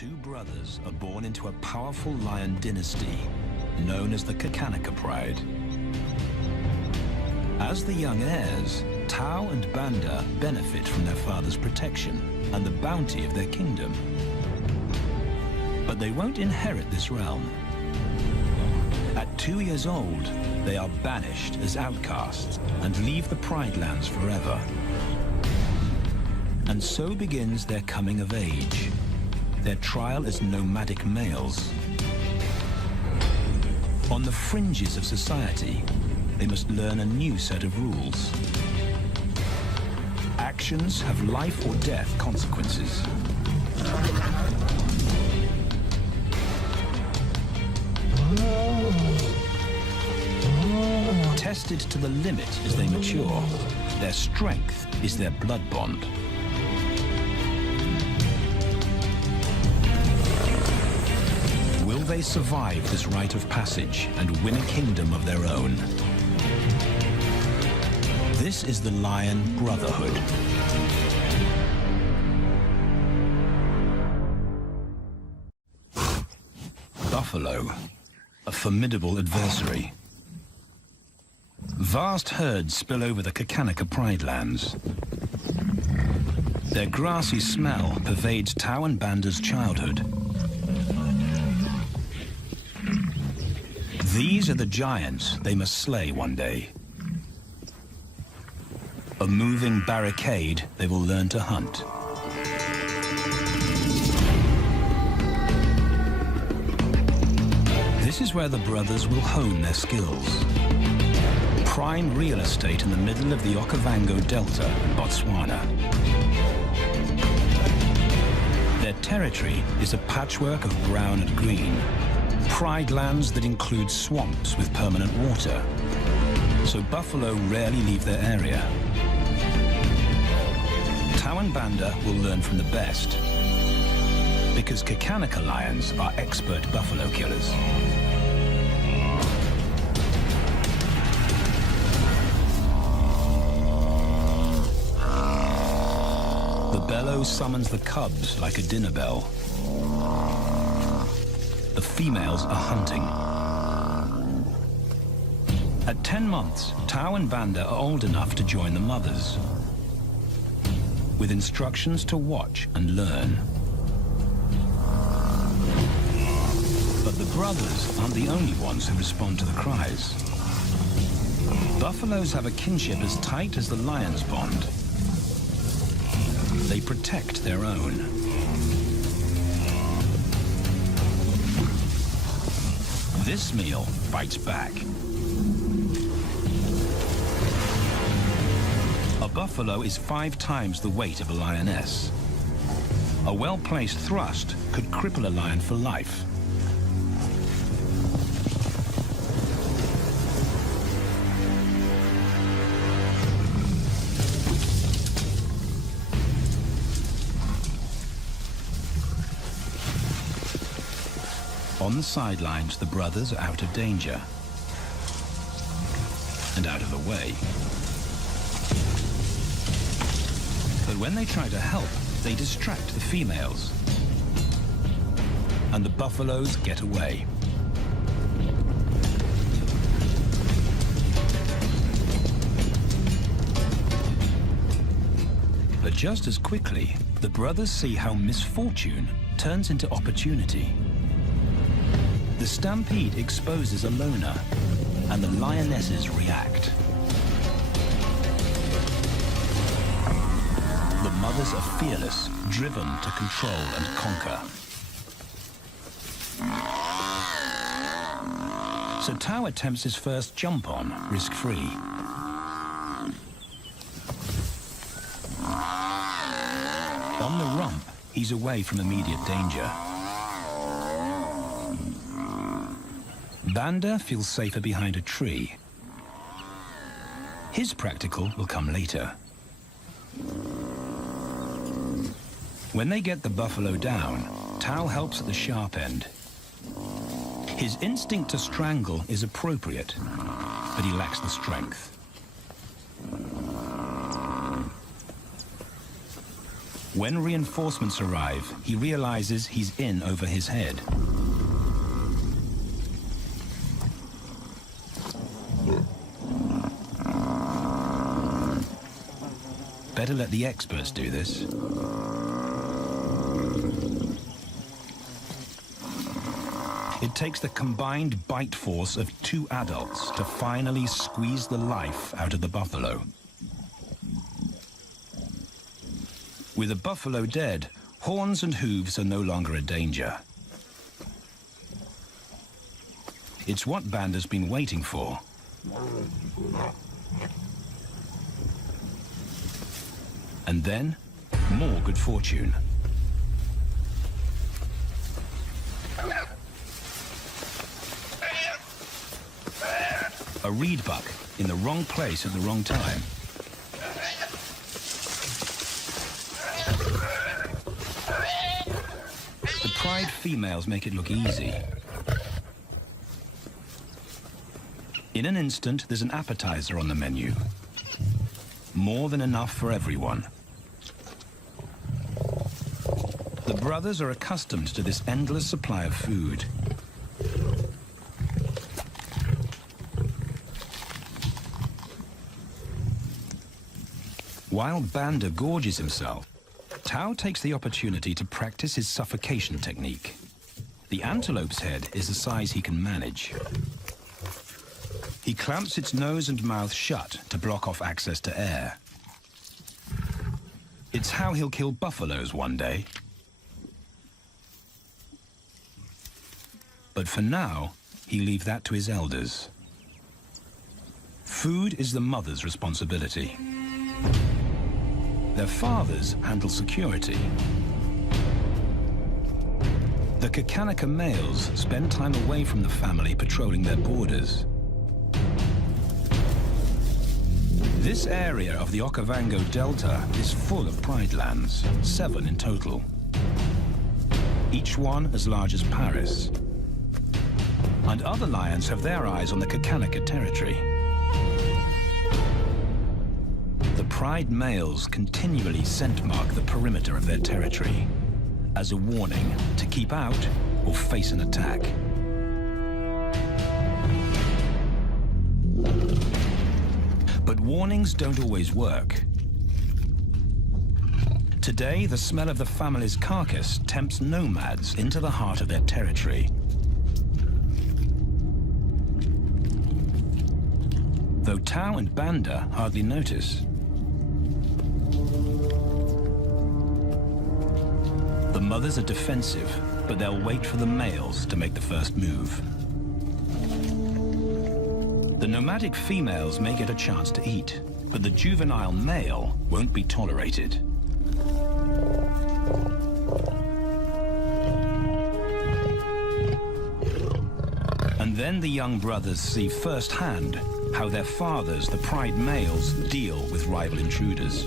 Two brothers are born into a powerful lion dynasty known as the Kakanaka Pride. As the young heirs, Tao and Banda benefit from their father's protection and the bounty of their kingdom. But they won't inherit this realm. At 2 years old, they are banished as outcasts and leave the Pride lands forever. And so begins their coming of age, their trial as nomadic males. On the fringes of society, they must learn a new set of rules. Actions have life or death consequences. Tested to the limit as they mature, their strength is their blood bond. Will they survive this rite of passage and win a kingdom of their own? This is the Lion Brotherhood. Buffalo, a formidable adversary. Vast herds spill over the Kakanaka Pride lands. Their grassy smell pervades Tao and Banda's childhood. These are the giants they must slay one day. A moving barricade they will learn to hunt. This is where the brothers will hone their skills. Prime real estate in the middle of the Okavango Delta, Botswana. Their territory is a patchwork of brown and green. Pride lands that include swamps with permanent water. So buffalo rarely leave their area. Tao and Banda will learn from the best, because Kakanaka lions are expert buffalo killers. The bellow summons the cubs like a dinner bell. The females are hunting. At 10 months, Tao and Banda are old enough to join the mothers, with instructions to watch and learn. But the brothers aren't the only ones who respond to the cries. Buffaloes have a kinship as tight as the lions' bond. They protect their own. This meal fights back. A buffalo is 5 times the weight of a lioness. A well-placed thrust could cripple a lion for life. On the sidelines, the brothers are out of danger and out of the way. But when they try to help, they distract the females, and the buffaloes get away. But just as quickly, the brothers see how misfortune turns into opportunity. The stampede exposes a loner, and the lionesses react. The mothers are fearless, driven to control and conquer. So Tao attempts his first jump on, risk-free. On the rump, he's away from immediate danger. Banda feels safer behind a tree. His practical will come later. When they get the buffalo down, Tao helps at the sharp end. His instinct to strangle is appropriate, but he lacks the strength. When reinforcements arrive, he realizes he's in over his head. Better let the experts do this. It takes the combined bite force of 2 adults to finally squeeze the life out of the buffalo. With the buffalo dead, horns and hooves are no longer a danger. It's what Banda's been waiting for. And then, more good fortune. A reed buck in the wrong place at the wrong time. The pride females make it look easy. In an instant, there's an appetizer on the menu. More than enough for everyone. The brothers are accustomed to this endless supply of food. While Banda gorges himself, Tao takes the opportunity to practice his suffocation technique. The antelope's head is a size he can manage. He clamps its nose and mouth shut to block off access to air. It's how he'll kill buffaloes one day. But for now, he leaves that to his elders. Food is the mother's responsibility. Their fathers handle security. The Kakanika males spend time away from the family patrolling their borders. This area of the Okavango Delta is full of pride lands, 7 in total. Each one as large as Paris. And other lions have their eyes on the Kakanika territory. The pride males continually scent mark the perimeter of their territory as a warning to keep out or face an attack. But warnings don't always work. Today, the smell of the family's carcass tempts nomads into the heart of their territory. Though Tao and Banda hardly notice. The mothers are defensive, but they'll wait for the males to make the first move. The nomadic females may get a chance to eat, but the juvenile male won't be tolerated. And then the young brothers see firsthand how their fathers, the pride males, deal with rival intruders.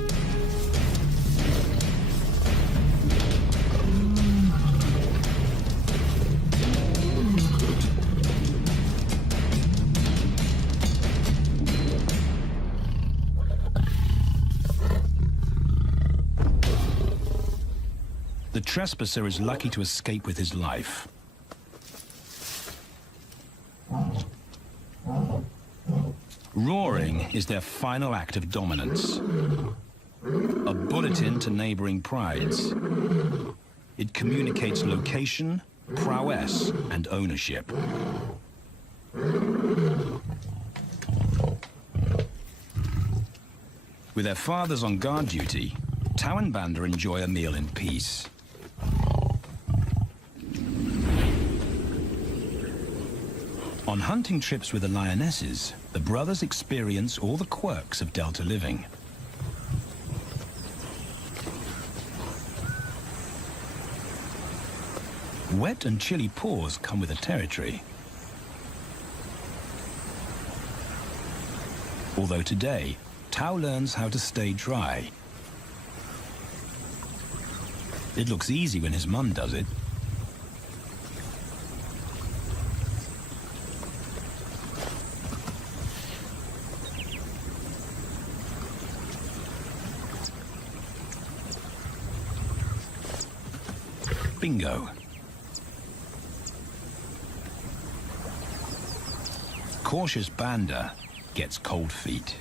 The trespasser is lucky to escape with his life. Roaring is their final act of dominance. A bulletin to neighboring prides. It communicates location, prowess, and ownership. With their fathers on guard duty, Tao and Banda enjoy a meal in peace. On hunting trips with the lionesses, the brothers experience all the quirks of Delta living. Wet and chilly paws come with the territory. Although today, Tao learns how to stay dry. It looks easy when his mum does it. Bingo. Cautious Banda gets cold feet.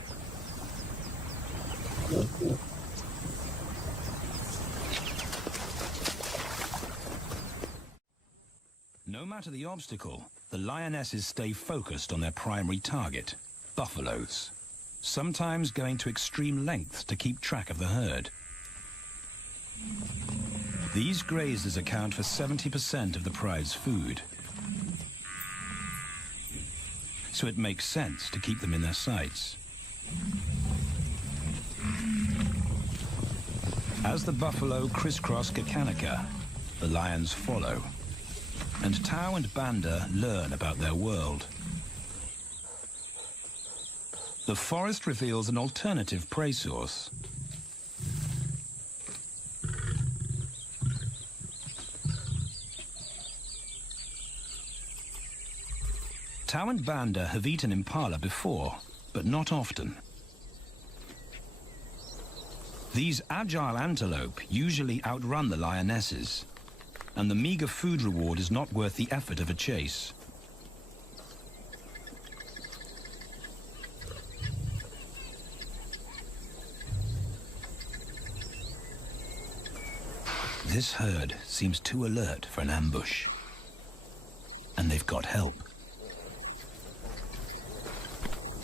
No matter the obstacle, the lionesses stay focused on their primary target, buffaloes, sometimes going to extreme lengths to keep track of the herd. These grazers account for 70% of the pride's food, so it makes sense to keep them in their sights. As the buffalo crisscross Kakanika, the lions follow, and Tao and Banda learn about their world. The forest reveals an alternative prey source. Tao and Banda have eaten impala before, but not often. These agile antelope usually outrun the lionesses, and the meager food reward is not worth the effort of a chase. This herd seems too alert for an ambush, and they've got help.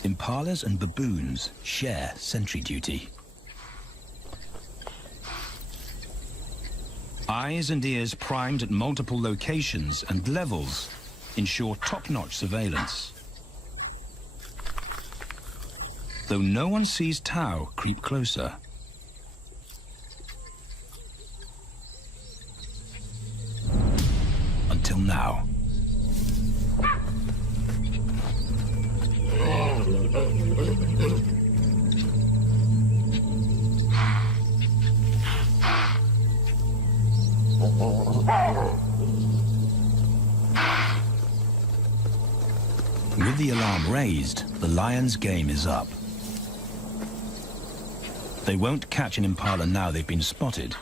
Impalas and baboons share sentry duty. Eyes and ears primed at multiple locations and levels ensure top-notch surveillance. Though no one sees Tao creep closer. Until now. With the alarm raised, the lions' game is up. They won't catch an impala now they've been spotted.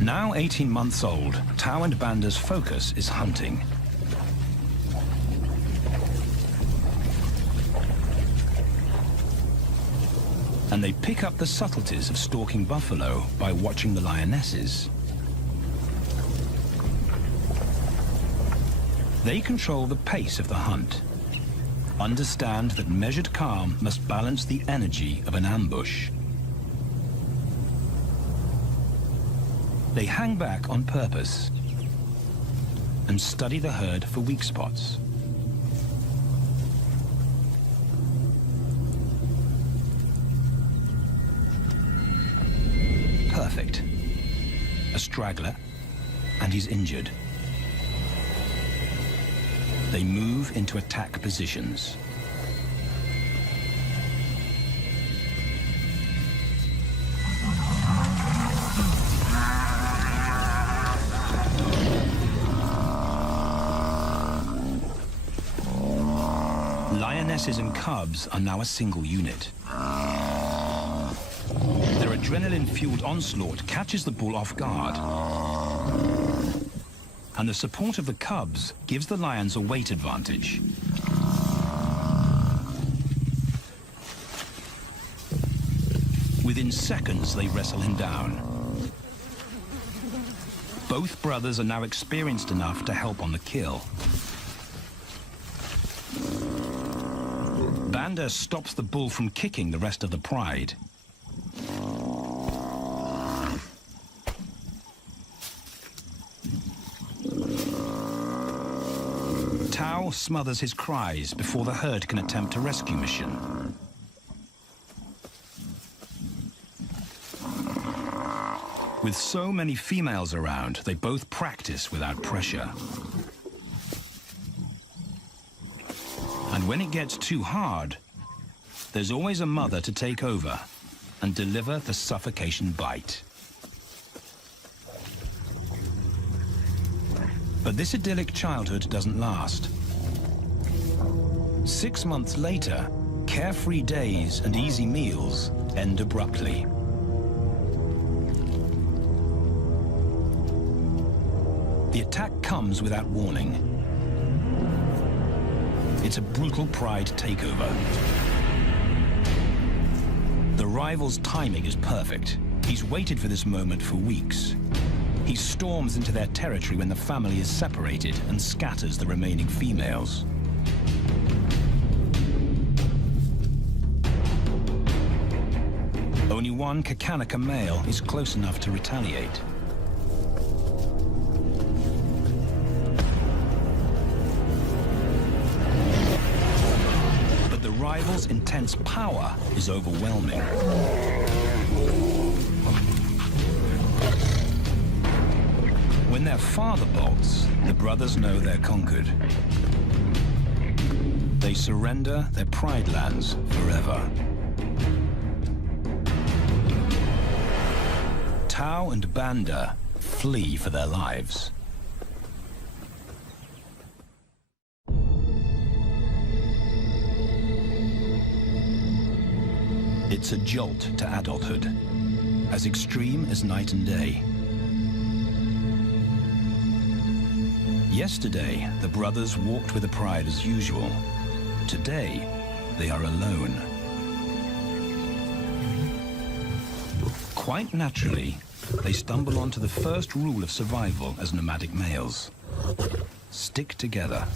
Now 18 months old, Tao and Banda's focus is hunting. And they pick up the subtleties of stalking buffalo by watching the lionesses. They control the pace of the hunt, understand that measured calm must balance the energy of an ambush. They hang back on purpose and study the herd for weak spots. Perfect. A straggler, and he's injured. They move into attack positions. Lionesses and cubs are now a single unit. Their adrenaline-fueled onslaught catches the bull off guard. And the support of the cubs gives the lions a weight advantage. Within seconds, they wrestle him down. Both brothers are now experienced enough to help on the kill. Banda stops the bull from kicking the rest of the pride. Tao smothers his cries before the herd can attempt a rescue mission. With so many females around, they both practice without pressure. And when it gets too hard, there's always a mother to take over and deliver the suffocation bite. But this idyllic childhood doesn't last. 6 months later, carefree days and easy meals end abruptly. The attack comes without warning. It's a brutal pride takeover. The rival's timing is perfect. He's waited for this moment for weeks. He storms into their territory when the family is separated and scatters the remaining females. Only one Kakanika male is close enough to retaliate. But the rival's intense power is overwhelming. When their father bolts, the brothers know they're conquered. They surrender their pride lands forever. Tao and Banda flee for their lives. It's a jolt to adulthood, as extreme as night and day. Yesterday, the brothers walked with the pride as usual. Today, they are alone. Quite naturally, they stumble onto the first rule of survival as nomadic males. Stick together.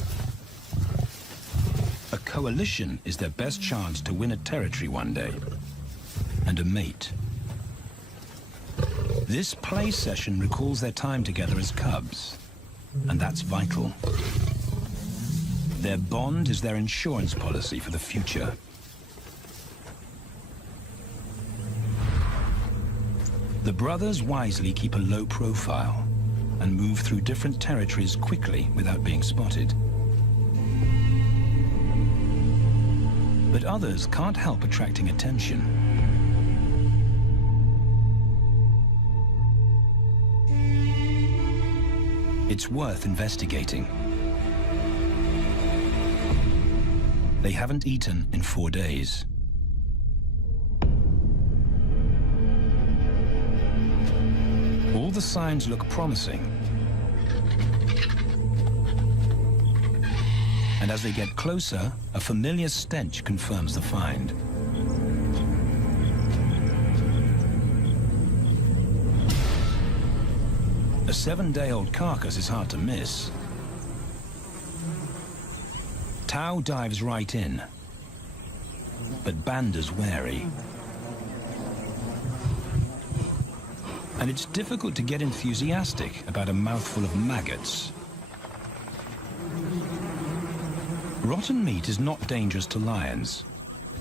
A coalition is their best chance to win a territory one day, and a mate. This play session recalls their time together as cubs, and that's vital. Their bond is their insurance policy for the future. The brothers wisely keep a low profile and move through different territories quickly without being spotted. But others can't help attracting attention. It's worth investigating. They haven't eaten in 4 days. All the signs look promising. And as they get closer, a familiar stench confirms the find. A 7-day-old carcass is hard to miss. Tao dives right in, but Banda's wary. And it's difficult to get enthusiastic about a mouthful of maggots. Rotten meat is not dangerous to lions,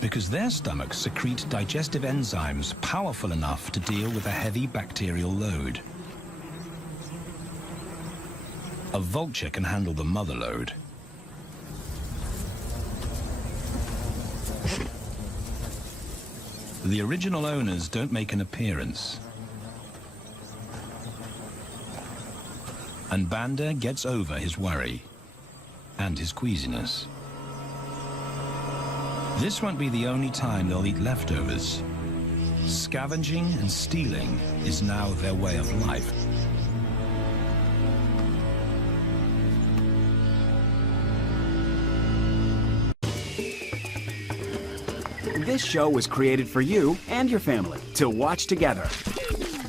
because their stomachs secrete digestive enzymes powerful enough to deal with a heavy bacterial load. A vulture can handle the mother load. The original owners don't make an appearance. And Banda gets over his worry and his queasiness. This won't be the only time they'll eat leftovers. Scavenging and stealing is now their way of life. This show was created for you and your family to watch together.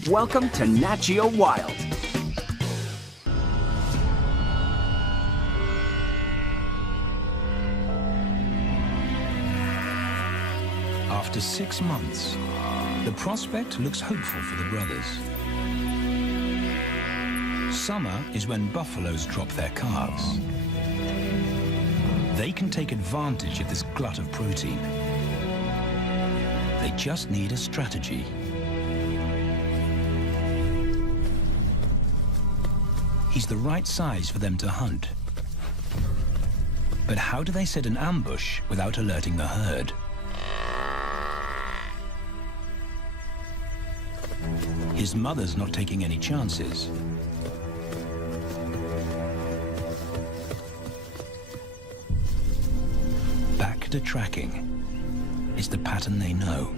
Welcome to Nat Geo Wild. After 6 months, the prospect looks hopeful for the brothers. Summer is when buffaloes drop their calves. They can take advantage of this glut of protein. They just need a strategy. He's the right size for them to hunt. But how do they set an ambush without alerting the herd? His mother's not taking any chances. after tracking. It's the pattern they know.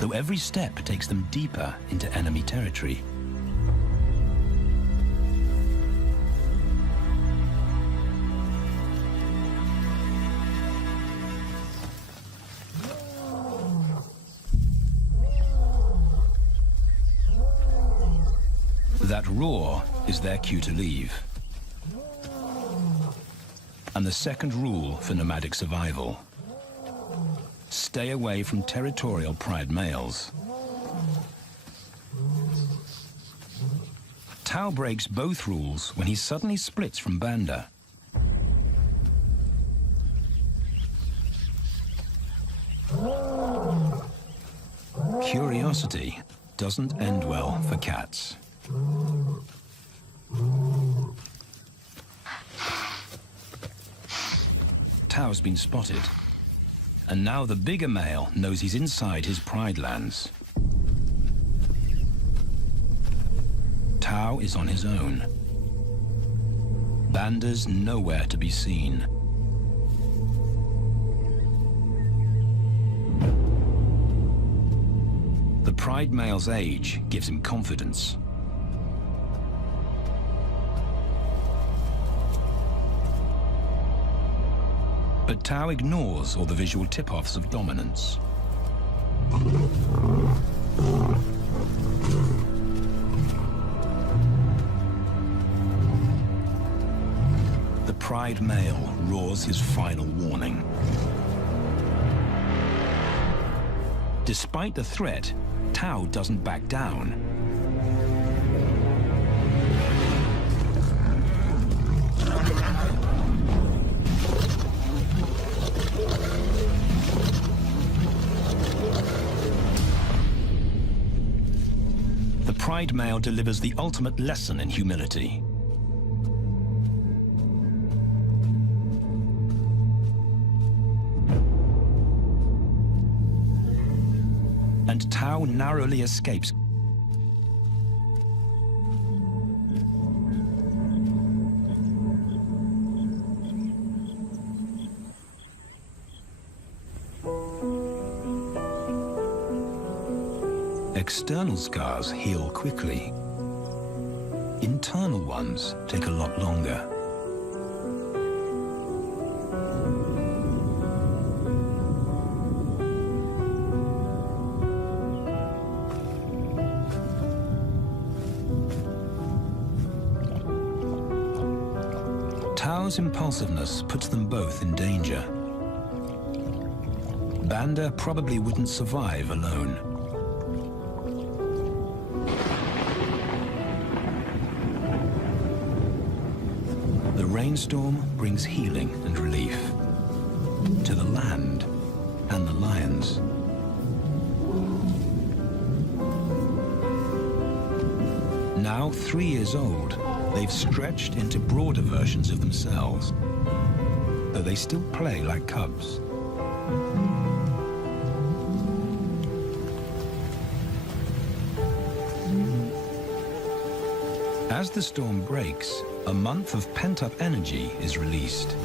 Though every step takes them deeper into enemy territory. That roar is their cue to leave. And the second rule for nomadic survival: stay away from territorial pride males. Tao breaks both rules when he suddenly splits from Banda. Curiosity doesn't end well for cats. Tao's been spotted, and now the bigger male knows he's inside his pride lands. Tao is on his own. Banda's nowhere to be seen. The pride male's age gives him confidence. But Tao ignores all the visual tip-offs of dominance. The pride male roars his final warning. Despite the threat, Tao doesn't back down. The pride male delivers the ultimate lesson in humility. And Tao narrowly escapes. External scars heal quickly. Internal ones take a lot longer. Tao's impulsiveness puts them both in danger. Banda probably wouldn't survive alone. The rainstorm brings healing and relief to the land and the lions. Now 3 years old, they've stretched into broader versions of themselves, though they still play like cubs. As the storm breaks, a month of pent-up energy is released.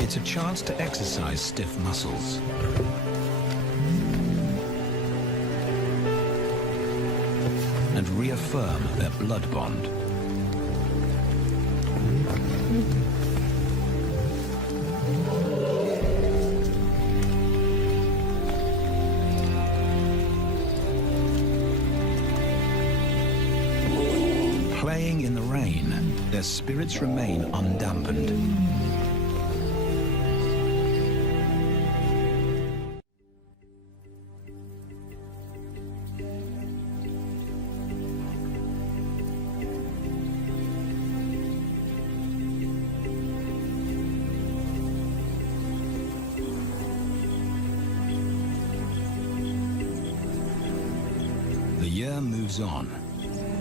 It's a chance to exercise stiff muscles. And reaffirm their blood bond. Playing in the rain, their spirits remain undampened. The year moves on,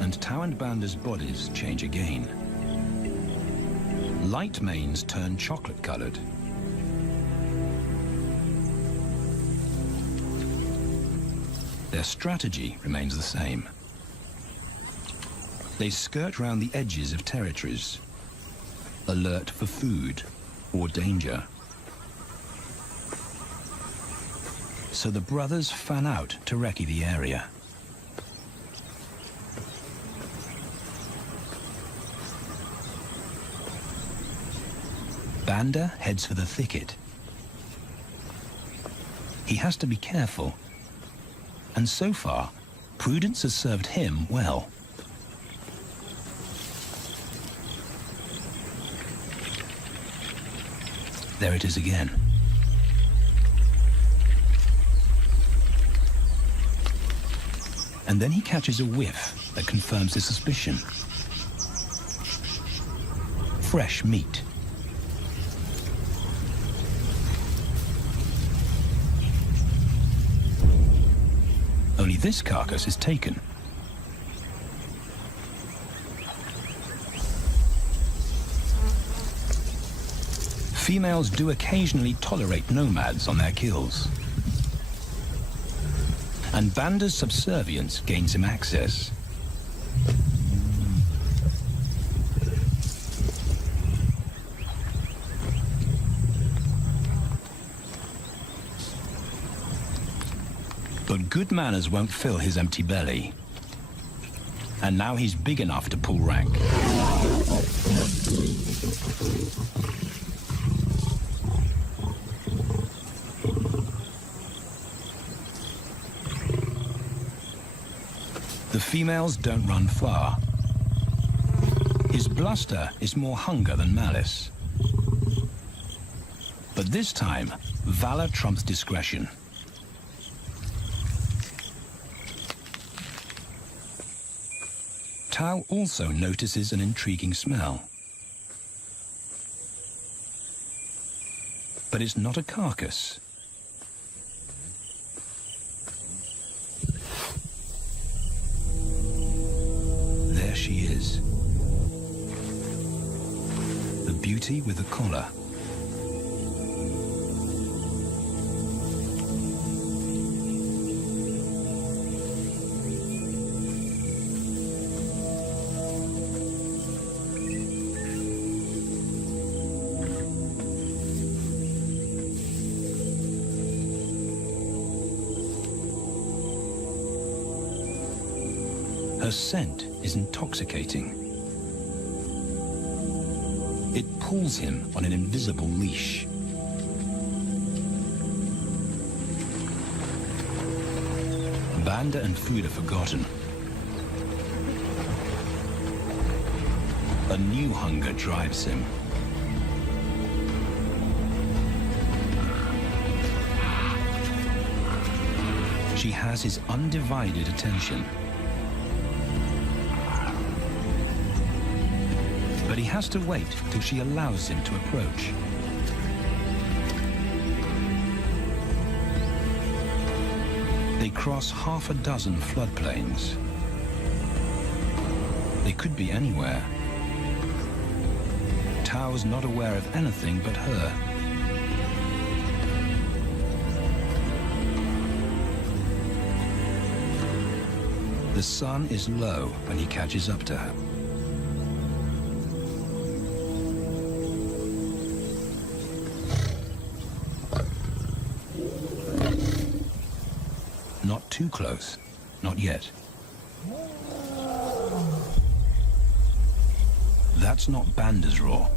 and Tao and Banda's bodies change again. Light manes turn chocolate-colored. Their strategy remains the same. They skirt round the edges of territories, alert for food or danger. So the brothers fan out to recce the area. Banda heads for the thicket. He has to be careful, and so far, prudence has served him well. There it is again. And then he catches a whiff that confirms his suspicion. Fresh meat. Only this carcass is taken. Females do occasionally tolerate nomads on their kills. And Banda's subservience gains him access. But good manners won't fill his empty belly. And now he's big enough to pull rank. The females don't run far. His bluster is more hunger than malice. But this time, valor trumps discretion. Tao also notices an intriguing smell. But it's not a carcass. There she is. The beauty with the collar. Her scent is intoxicating. It pulls him on an invisible leash. Banda and food are forgotten. A new hunger drives him. She has his undivided attention. But he has to wait till she allows him to approach. They cross half a dozen floodplains. They could be anywhere. Tao's not aware of anything but her. The sun is low when he catches up to her. Not too close. Not yet. That's not Banda's roar.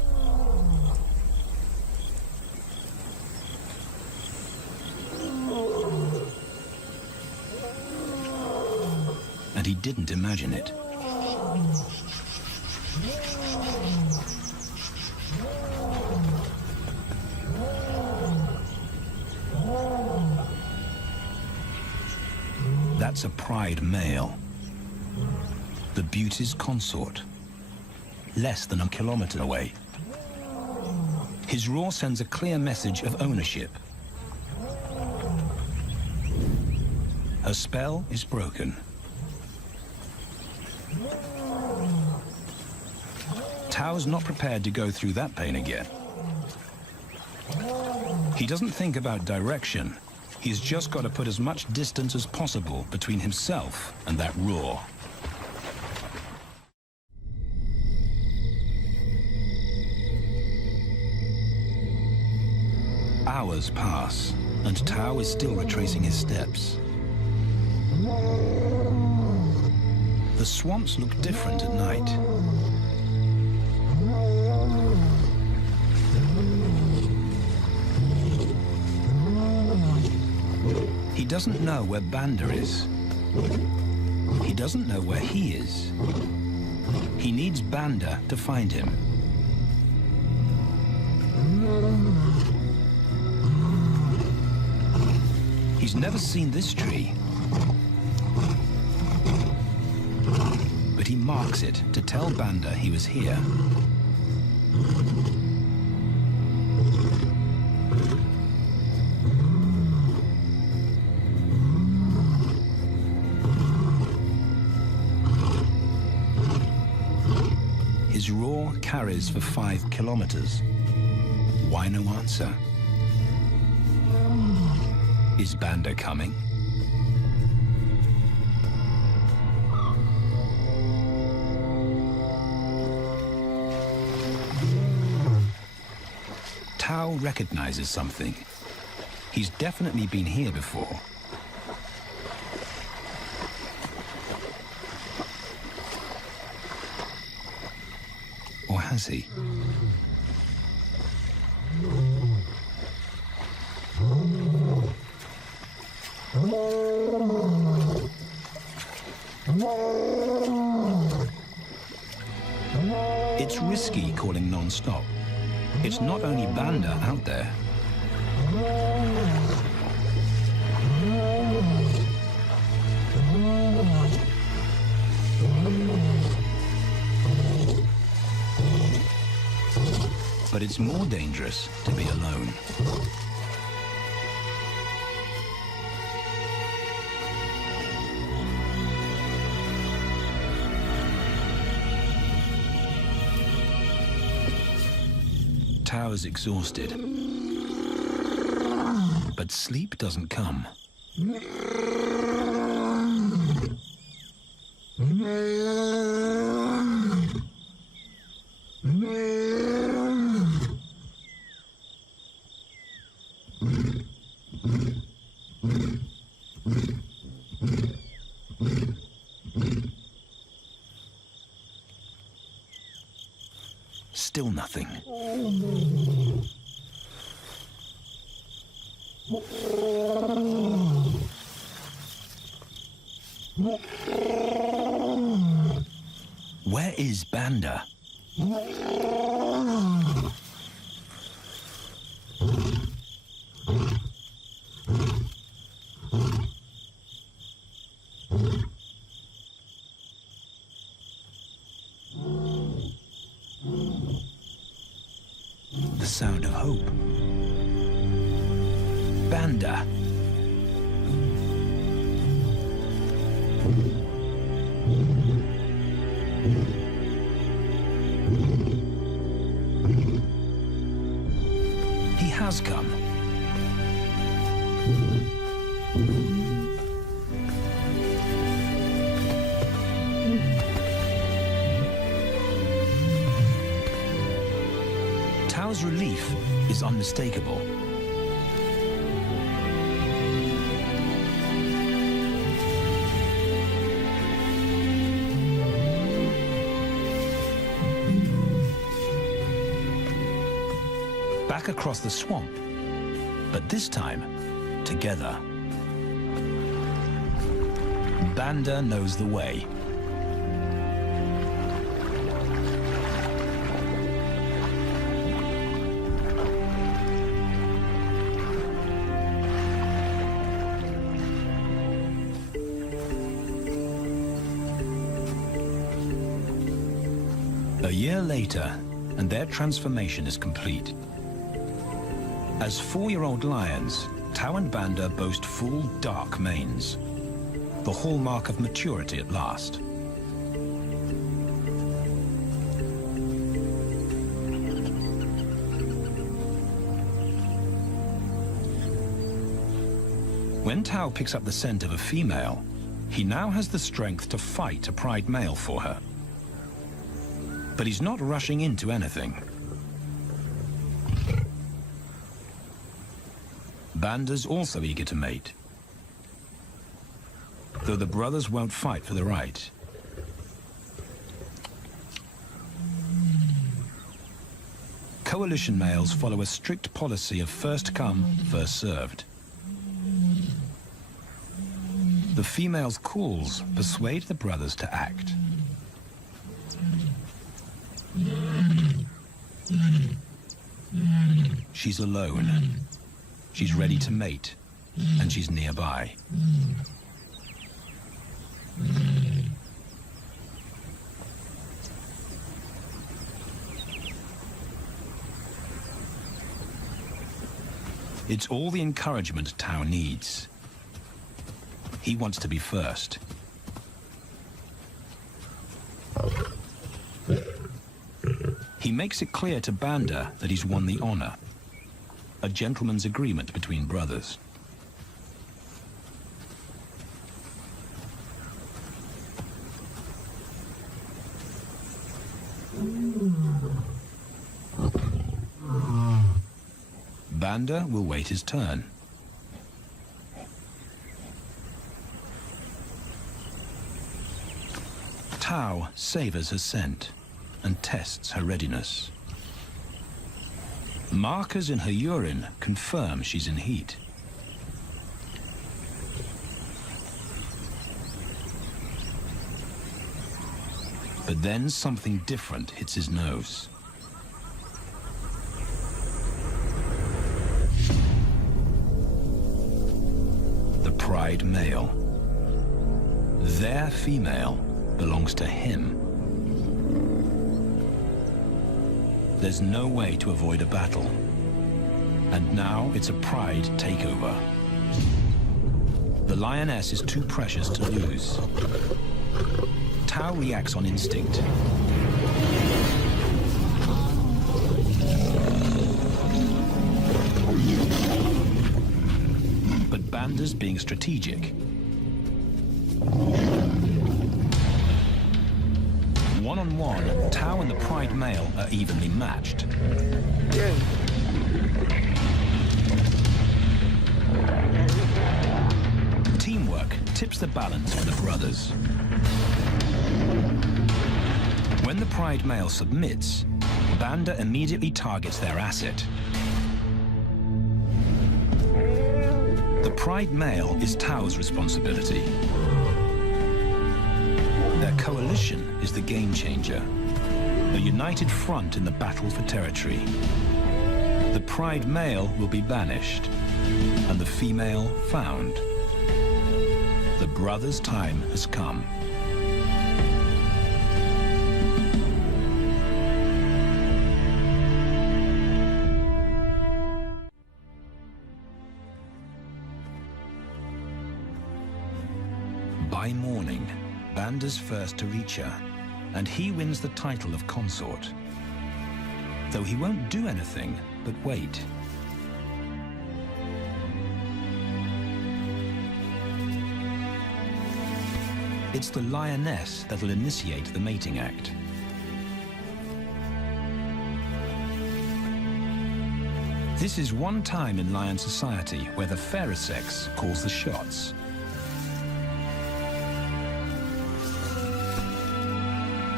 And he didn't imagine it. That's a pride male. The beauty's consort. Less than a kilometer away. His roar sends a clear message of ownership. Her spell is broken. Tao's not prepared to go through that pain again. He doesn't think about direction. He's just got to put as much distance as possible between himself and that roar. Hours pass, and Tao is still retracing his steps. The swamps look different at night. He doesn't know where Banda is. He doesn't know where he is. He needs Banda to find him. He's never seen this tree, but he marks it to tell Banda he was here. His roar carries for 5 kilometers. Why no answer? Is Banda coming? Tao recognizes something. He's definitely been here before. Or has he? It's risky calling non-stop. It's not only Banda out there. But it's more dangerous to be alone. Tao is exhausted, but sleep doesn't come. Still nothing. Where is Banda? The sound of hope. Banda. He has come. Tao's relief is unmistakable. Back across the swamp, but this time, together. Banda knows the way. A year later, and their transformation is complete. As 4-year-old lions, Tao and Banda boast full, dark manes, the hallmark of maturity at last. When Tao picks up the scent of a female, he now has the strength to fight a pride male for her. But he's not rushing into anything. Banda's also eager to mate, though the brothers won't fight for the right. Coalition males follow a strict policy of first come, first served. The female's calls persuade the brothers to act. She's alone. She's ready to mate, and she's nearby. It's all the encouragement Tao needs. He wants to be first. He makes it clear to Banda that he's won the honor, a gentleman's agreement between brothers. Banda will wait his turn. Tao savors her scent and tests her readiness. Markers in her urine confirm she's in heat. But then something different hits his nose. The pride male. Their female belongs to him. There's no way to avoid a battle. And now it's a pride takeover. The lioness is too precious to lose. Tao reacts on instinct. But Banda's being strategic. One-on-one, Tao and the pride male are evenly matched. Yeah. Teamwork tips the balance for the brothers. When the pride male submits, Banda immediately targets their asset. The pride male is Tao's responsibility. Their coalition is the game changer, a united front in the battle for territory. The pride male will be banished, and the female found. The brothers' time has come. By morning, Banda's first to reach her, and he wins the title of consort. Though he won't do anything but wait. It's the lioness that'll initiate the mating act. This is one time in lion society where the fairer sex calls the shots.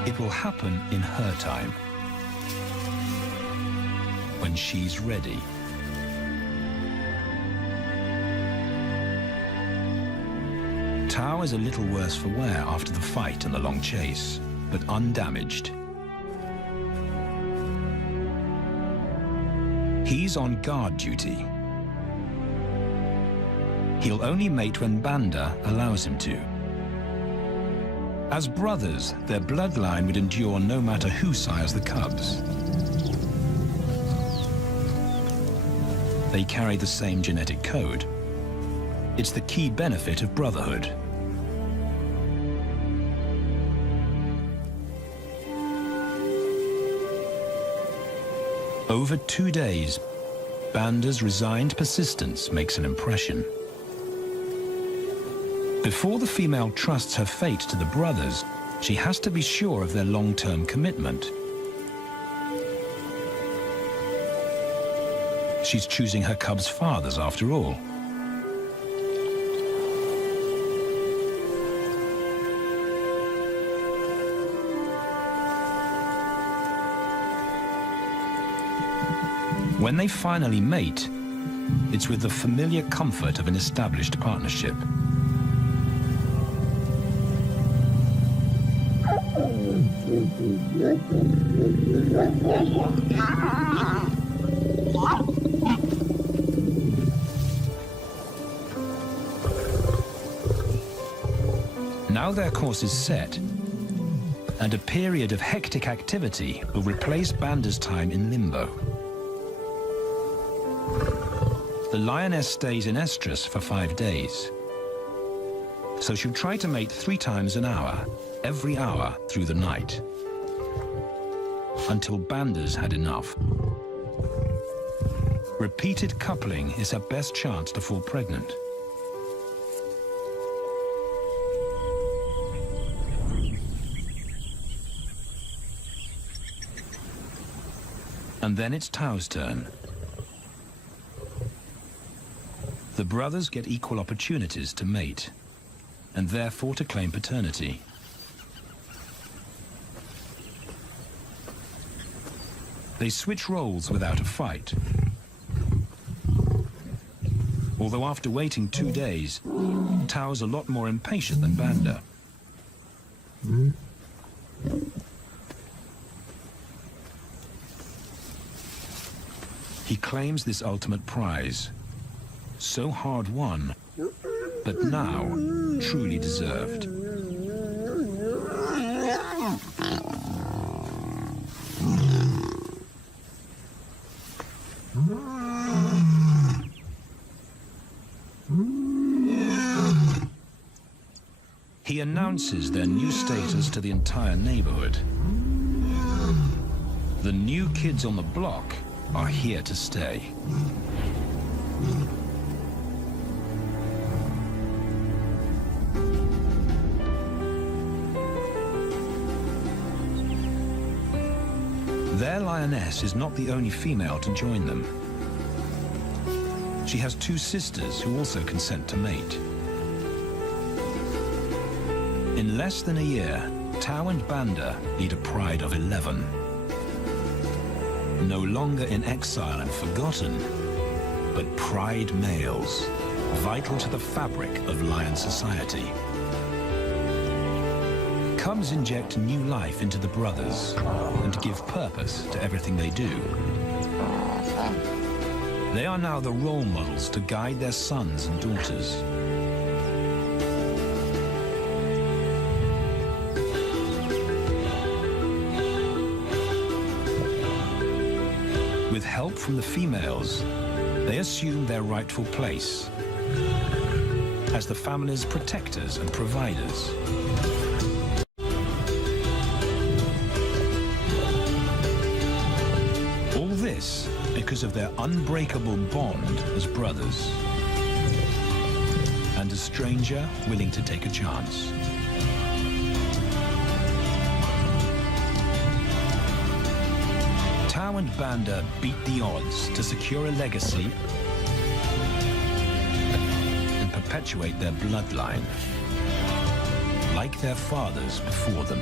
It will happen in her time, when she's ready. Tao is a little worse for wear after the fight and the long chase, but undamaged. He's on guard duty. He'll only mate when Banda allows him to. As brothers, their bloodline would endure no matter who sires the cubs. They carry the same genetic code. It's the key benefit of brotherhood. Over 2 days, Banda's resigned persistence makes an impression. Before the female trusts her fate to the brothers, she has to be sure of their long-term commitment. She's choosing her cubs' fathers after all. When they finally mate, it's with the familiar comfort of an established partnership. Now their course is set, and a period of hectic activity will replace Banda's time in limbo. The lioness stays in estrus for 5 days, so she'll try to mate 3 times an hour, every hour through the night, until Banda's had enough. Repeated coupling is her best chance to fall pregnant. And then it's Tao's turn. The brothers get equal opportunities to mate, and therefore to claim paternity. They switch roles without a fight. Although after waiting 2 days, Tao's a lot more impatient than Banda. He claims this ultimate prize, so hard won, but now truly deserved. He announces their new status to the entire neighborhood. The new kids on the block are here to stay. Their lioness is not the only female to join them. She has 2 sisters who also consent to mate. In less than a year, Tao and Banda lead a pride of 11. No longer in exile and forgotten, but pride males, vital to the fabric of lion society. Cubs inject new life into the brothers and give purpose to everything they do. They are now the role models to guide their sons and daughters. With help from the females, they assume their rightful place as the family's protectors and providers. All this because of their unbreakable bond as brothers, and a stranger willing to take a chance. Tao and Banda beat the odds to secure a legacy and perpetuate their bloodline, like their fathers before them.